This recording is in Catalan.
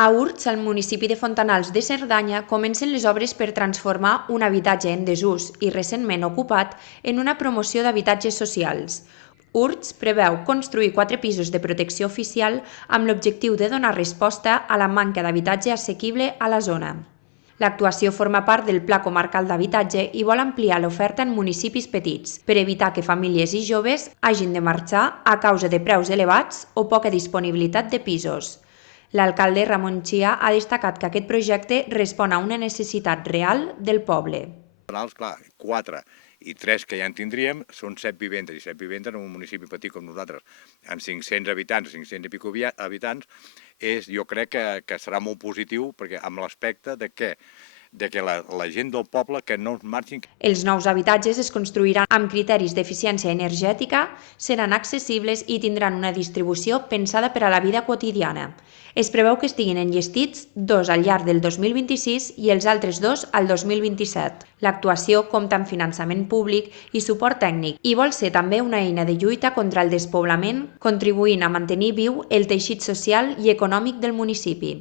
A Urts, al municipi de Fontanals de Cerdanya, comencen les obres per transformar un habitatge en desús i recentment ocupat en una promoció d'habitatges socials. Urts preveu construir 4 pisos de protecció oficial amb l'objectiu de donar resposta a la manca d'habitatge assequible a la zona. L'actuació forma part del Pla Comarcal d'Habitatge i vol ampliar l'oferta en municipis petits, per evitar que famílies i joves hagin de marxar a causa de preus elevats o poca disponibilitat de pisos. L'alcalde Ramon Chia ha destacat que aquest projecte respon a una necessitat real del poble. Clar, 4 i 3 que ja en tindríem són 7 vivendes, i 7 vivendes en un municipi petit com nosaltres, amb 500 habitants, 500 i pico habitants, jo crec que serà molt positiu, perquè amb l'aspecte de que la gent del poble que no es marxin. Els nous habitatges es construiran amb criteris d'eficiència energètica, seran accessibles i tindran una distribució pensada per a la vida quotidiana. Es preveu que estiguin enllestits 2 al llarg del 2026 i els altres 2 al 2027. L'actuació compta amb finançament públic i suport tècnic i vol ser també una eina de lluita contra el despoblament, contribuint a mantenir viu el teixit social i econòmic del municipi.